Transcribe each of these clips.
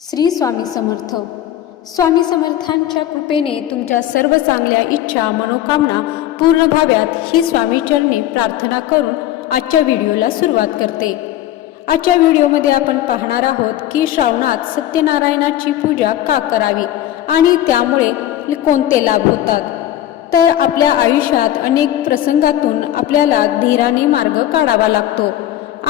श्री स्वामी समर्थ. स्वामी समर्थांच्या कृपेने तुमच्या सर्व चांगल्या इच्छा मनोकामना पूर्ण व्हाव्यात ही स्वामीचरणी प्रार्थना करून आजच्या व्हिडिओला सुरुवात करते. आजच्या व्हिडिओमध्ये आपण पाहणार आहोत की श्रावणात सत्यनारायणाची पूजा का करावी आणि त्यामुळे कोणते लाभ होतात? तर आपल्या आयुष्यात अनेक प्रसंगातून आपल्याला धीराने मार्ग काढावा लागतो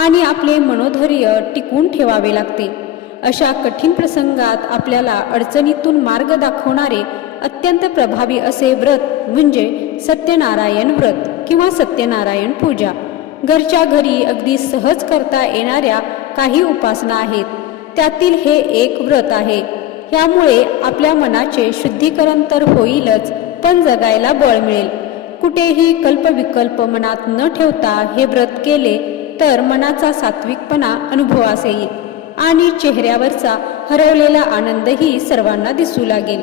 आणि आपले मनोधैर्य टिकवून ठेवावे लागते. अशा कठीण प्रसंगात आपल्याला अडचणीतून मार्ग दाखवणारे अत्यंत प्रभावी असे व्रत म्हणजे सत्यनारायण व्रत किंवा सत्यनारायण पूजा. घरच्या घरी अगदी सहज करता येणाऱ्या काही उपासना आहेत. त्यातील हे एक व्रत आहे. यामुळे आपल्या मनाचे शुद्धीकरण तर होईलच पण जगायला बळ मिळेल. कुठेही कल्पविकल्प मनात न ठेवता हे व्रत केले तर मनाचा सात्विकपणा अनुभवास येईल. आणि चेहऱ्यावरचा हरवलेला आनंदही सर्वांना दिसू लागेल.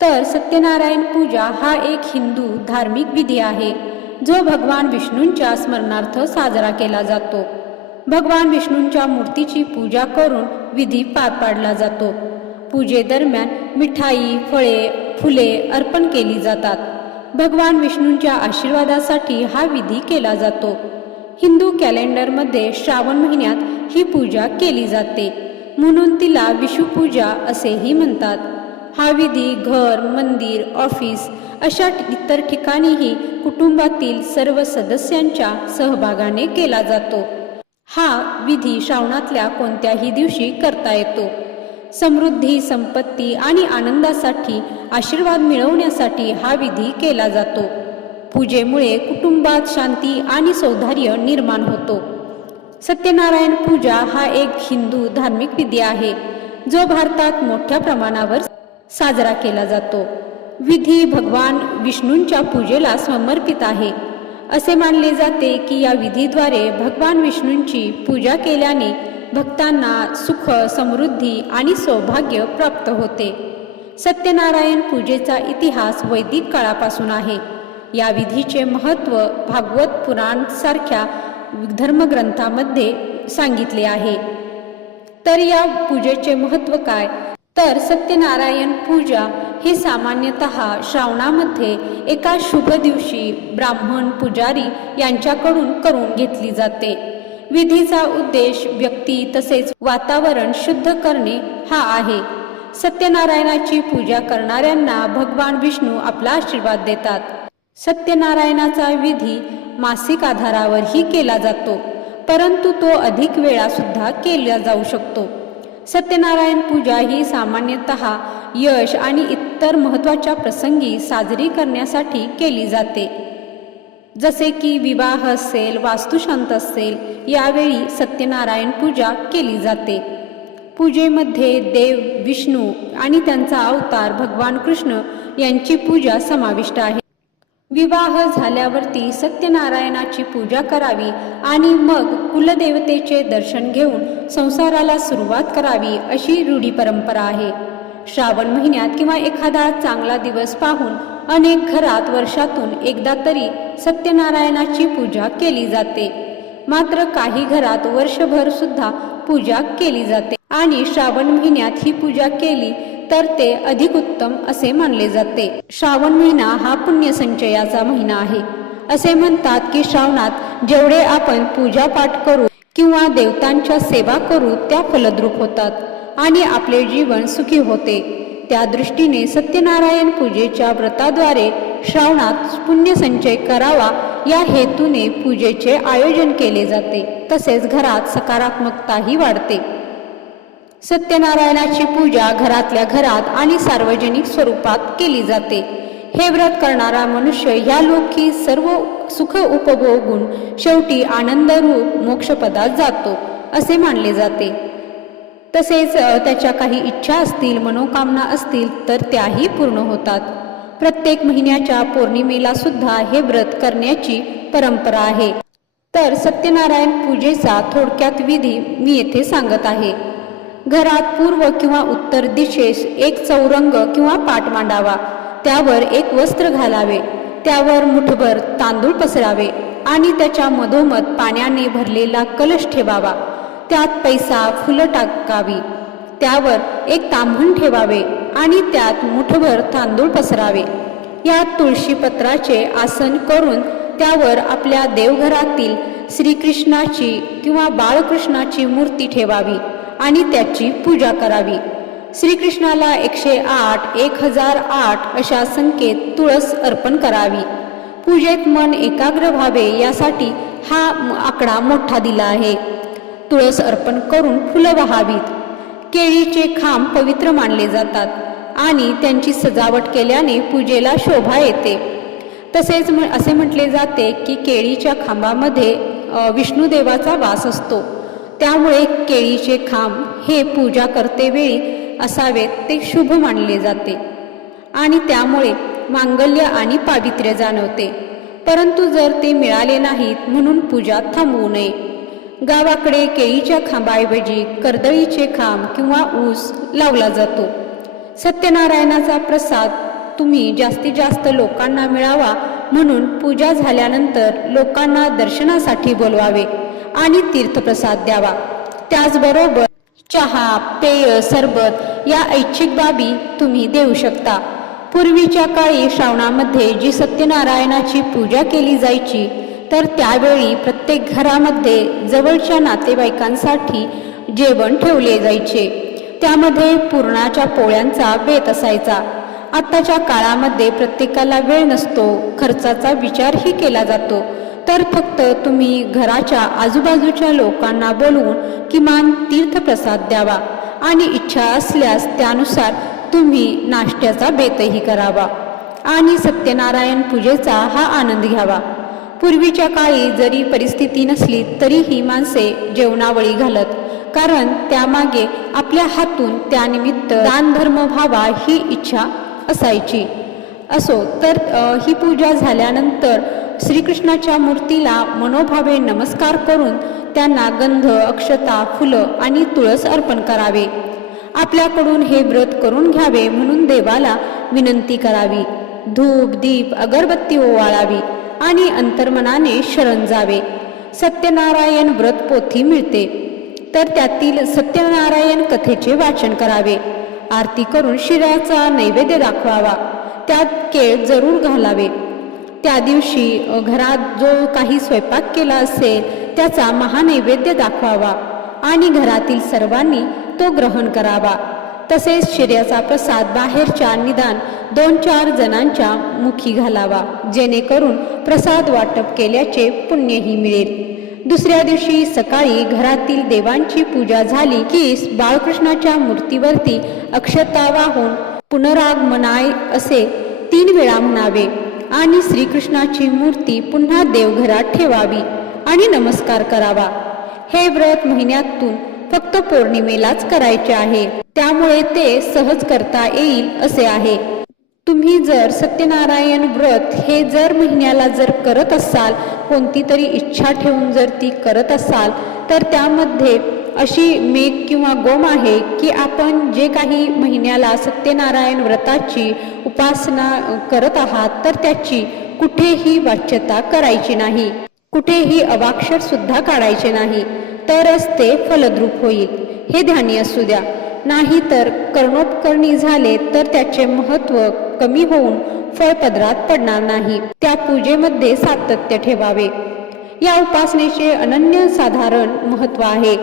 तर सत्यनारायण पूजा हा एक हिंदू धार्मिक विधी आहे जो भगवान विष्णूंच्या स्मरणार्थ साजरा केला जातो. भगवान विष्णूंच्या मूर्तीची पूजा करून विधी पार पाडला जातो. पूजेदरम्यान मिठाई फळे फुले अर्पण केली जातात. भगवान विष्णूंच्या आशीर्वादासाठी हा विधी केला जातो. हिंदू कॅलेंडरमध्ये श्रावण महिन्यात ही पूजा केली जाते. म्हणून तिला विषुपूजा असेही म्हणतात. हा विधी घर मंदिर ऑफिस अशा इतर ठिकाणीही कुटुंबातील सर्व सदस्यांच्या सहभागाने केला जातो. हा विधी श्रावणातल्या कोणत्याही दिवशी करता येतो. समृद्धी संपत्ती आणि आनंदासाठी आशीर्वाद मिळवण्यासाठी हा विधी केला जातो. पूजेमुळे कुटुंबात शांती आणि सौंदर्य निर्माण होतो. सत्यनारायण पूजा हा एक हिंदू धार्मिक विधी आहे जो भारतात मोठ्या प्रमाणावर साजरा केला जातो. विधी भगवान विष्णूंच्या पूजेला समर्पित आहे. असे मानले जाते की या विधीद्वारे भगवान विष्णूंची पूजा केल्याने भक्तांना सुख समृद्धी आणि सौभाग्य प्राप्त होते. सत्यनारायण पूजेचा इतिहास वैदिक काळापासून आहे. या विधीचे महत्त्व भागवत पुराणसारख्या धर्मग्रंथामध्ये सांगितले आहे. तर या पूजेचे महत्त्व काय? तर सत्यनारायण पूजा ही सामान्यतः श्रावणामध्ये एका शुभ दिवशी ब्राह्मण पुजारी यांच्याकडून करून घेतली जाते. विधीचा उद्देश व्यक्ती तसेच वातावरण शुद्ध करणे हा आहे. सत्यनारायणाची पूजा करणाऱ्यांना भगवान विष्णू आपला आशीर्वाद देतात. सत्यनारायणाचा विधी मासिक आधारावरही केला जातो परंतु तो अधिक वेळा सुद्धा केला जाऊ शकतो. सत्यनारायण पूजा ही सामान्यतः यश आणि इतर महत्त्वाच्या प्रसंगी साजरी करण्यासाठी केली जाते. जसे की विवाह असेल वास्तुशांत असेल यावेळी सत्यनारायण पूजा केली जाते. पूजेमध्ये देव विष्णू आणि त्यांचा अवतार भगवान कृष्ण यांची पूजा समाविष्ट आहे. विवाह झाल्यावरती सत्यनारायणाची पूजा करावी आणि मग कुलदेवतेचे दर्शन घेऊन संसाराला सुरुवात करावी अशी रूढी परंपरा आहे. श्रावण महिन्यात किंवा एखादा चांगला दिवस पाहून अनेक घरात वर्षातून एकदा तरी सत्यनारायणाची पूजा केली जाते. मात्र काही घरात वर्षभर सुद्धा पूजा केली जाते आणि श्रावण महिन्यात ही पूजा केली तर ते अधिक उत्तम असे मानले जाते. श्रावण महिना हा पुण्यसंचयाचा महिना आहे. असे म्हणतात की श्रावणात जेवढे आपण पूजापाठ करू किंवा देवतांच्या सेवा करू त्या फलद्रूप होतात आणि आपले जीवन सुखी होते. त्या दृष्टीने सत्यनारायण पूजेच्या व्रताद्वारे श्रावणात पुण्यसंचय करावा या हेतूने पूजेचे आयोजन केले जाते. तसेच घरात सकारात्मकताही वाढते. सत्यनारायणाची पूजा घरातल्या घरात आणि सार्वजनिक स्वरूपात केली जाते. हे व्रत करणारा मनुष्य ह्या लोकी सर्व सुख उपभोगून शेवटी आनंदरूप मोक्षपदात जातो असे मानले जाते. तसेच त्याच्या काही इच्छा असतील मनोकामना असतील तर त्याही पूर्ण होतात. प्रत्येक महिन्याच्या पौर्णिमेला सुद्धा हे व्रत करण्याची परंपरा आहे. तर सत्यनारायण पूजेचा थोडक्यात विधी मी येथे सांगत आहे. घरात पूर्व किंवा उत्तर दिशेस एक चौरंग किंवा पाट मांडावा. त्यावर एक वस्त्र घालावे. त्यावर मुठभर तांदूळ पसरावे आणि त्याच्या मधोमध पाण्याने भरलेला कलश ठेवावा. त्यात पैसा फुलं टाकावी. त्यावर एक तांबून ठेवावे आणि त्यात मुठभर तांदूळ पसरावे. यात तुळशीपत्राचे आसन करून त्यावर आपल्या देवघरातील श्रीकृष्णाची किंवा बाळकृष्णाची मूर्ती ठेवावी. आणि त्याची पूजा करावी. श्रीकृष्णाला एकशे आठ एक हजार आठ अशा संख्येत तुळस अर्पण करावी. पूजेत मन एकाग्र व्हावे यासाठी हा आकडा मोठा दिला आहे. तुळस अर्पण करून फुलं वहावीत. केळीचे खांब पवित्र मानले जातात आणि त्यांची सजावट केल्याने पूजेला शोभा येते. तसेच म- असे म्हटले जाते की केळीच्या खांबामध्ये विष्णुदेवाचा वास असतो. त्यामुळे केळीचे खांब हे पूजा करतेवेळी असावेत ते शुभ मानले जाते. आणि त्यामुळे मांगल्य आणि पावित्र्य जाणवते. परंतु जर ते मिळाले नाहीत म्हणून पूजा थांबवू नये. गावाकडे केळीच्या खांबाऐवजी कर्दळीचे खांब किंवा ऊस लावला जातो. सत्यनारायणाचा प्रसाद तुम्ही जास्तीत जास्त लोकांना मिळावा म्हणून पूजा झाल्यानंतर लोकांना दर्शनासाठी बोलवावे. आणि तीर्थप्रसाद द्यावा. त्याचबरोबर चहा पेय सरबत या ऐच्छिक बाबी तुम्ही देऊ शकता. पूर्वीच्या काळी श्रावणामध्ये जी सत्यनारायणाची पूजा केली जायची तर त्यावेळी प्रत्येक घरामध्ये जवळच्या नातेवाईकांसाठी जेवण ठेवले जायचे. त्यामध्ये पुरणाच्या पोळ्यांचा बेत असायचा. आत्ताच्या काळामध्ये प्रत्येकाला वेळ नसतो खर्चाचा विचारही केला जातो. तर फक्त तुम्ही घराच्या आजूबाजूच्या लोकांना बोलवून किमान तीर्थप्रसाद द्यावा आणि इच्छा असल्यास त्यानुसार तुम्ही नाश्त्याचा बेतही करावा आणि सत्यनारायण पूजेचा हा आनंद घ्यावा. पूर्वीच्या काळी जरी परिस्थिती नसली तरीही माणसे जेवणावळी घालत कारण त्यामागे आपल्या हातून त्यानिमित्त दानधर्म व्हावा ही इच्छा असायची. असो तर ही पूजा झाल्यानंतर श्रीकृष्णाच्या मूर्तीला मनोभावे नमस्कार करून त्यांना गंध अक्षता फुलं आणि तुळस अर्पण करावे. आपल्याकडून हे व्रत करून घ्यावे म्हणून देवाला विनंती करावी. धूप दीप अगरबत्ती ओवाळावी आणि अंतर्मनाने शरण जावे. सत्यनारायण व्रत पोथी मिळते. तर त्यातील सत्यनारायण कथेचे वाचन करावे. आरती करून शिराचा नैवेद्य दाखवावा. त्यात केळ जरूर घालावे. त्या दिवशी घरात जो काही स्वयंपाक केला असेल त्याचा महानैवेद्य दाखवावा आणि घरातील सर्वांनी तो ग्रहण करावा. तसेच शिर्याचा प्रसाद बाहेरच्या निदान दोन चार जणांच्या मुखी घालावा जेणेकरून प्रसाद वाटप केल्याचे पुण्यही मिळेल. दुसऱ्या दिवशी सकाळी घरातील देवांची पूजा झाली की बाळकृष्णाच्या मूर्तीवरती अक्षता वाहून पुनरागमनाय असे तीन वेळा म्हणावे. आणि श्रीकृष्णाची मूर्ती पुन्हा देवघरात ठेवावी आणि नमस्कार करावा. हे व्रत महिन्यातून फक्त पौर्णिमेलाच करायचे आहे. त्यामुळे ते सहज करता येईल असे आहे. तुम्ही जर सत्यनारायण व्रत हे जर महिन्याला जर करत असाल कोणती तरी इच्छा ठेवून जर ती करत असाल तर त्यामध्ये अशी मेघ किंवा गोम आहे की आपण जे काही महिन्याला सत्यनारायण व्रताची उपासना करत आहात तर त्याची कुठेही वाच्यता करायची नाही. कुठेही अवाक्षर सुद्धा काढायचे नाही. तरच ते फलद्रूप होईल. हे ध्यानी असू द्या. नाही तर कर्णोपकरणी झाले तर त्याचे महत्त्व कमी होऊन फळपदरात पडणार नाही. त्या पूजेमध्ये सातत्य ठेवावे. या उपासनेचे अनन्य साधारण महत्त्व आहे.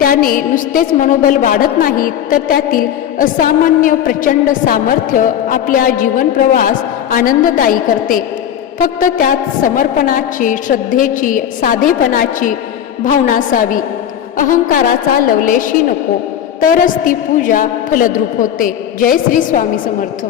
त्याने नुसतेच मनोबल वाढत नाही तर त्यातील असामान्य प्रचंड सामर्थ्य आपल्या जीवनप्रवास आनंददायी करते. फक्त त्यात समर्पणाची श्रद्धेची साधेपणाची भावना असावी. अहंकाराचा लवलेशी नको तरच ती पूजा फलद्रूप होते. जय श्री स्वामी समर्थ.